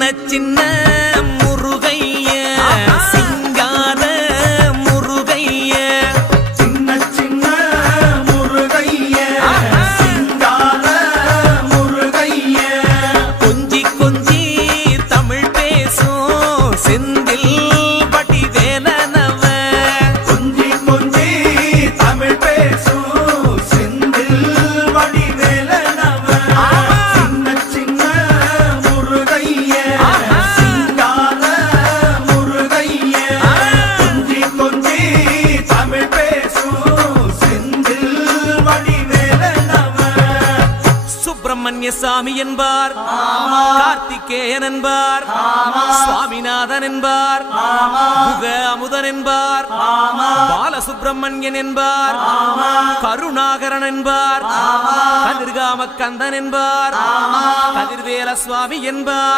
சின்ன சின்ன முருகைய சிங்கார முருகைய சின்ன சின்ன முருகைய சிங்கார முருகைய கொஞ்சி கொஞ்சி தமிழ் பேசும் செந்தில் பட்டி வேலனவ கொஞ்சி கொஞ்சி தமிழ் பேசும் செந்தில் பட்டி வேலனவ சின்ன சின்ன முருகைய சிங்கார முருகைய கொஞ்சி கொஞ்சி தமிழ் பேசும் செந்தில் பட்டி வேலனவ சுப்பிரமணிய சாமி என்பார் கார்த்திகேயன் என்பார் சுவாமிநாதன் என்பார் முக அமுதன் என்பார் பாலசுப்பிரமணியன் என்பார் கருணாகரன் என்பார் கதிர்காம கந்தன் என்பார் கதிர்வேல சுவாமி என்பார்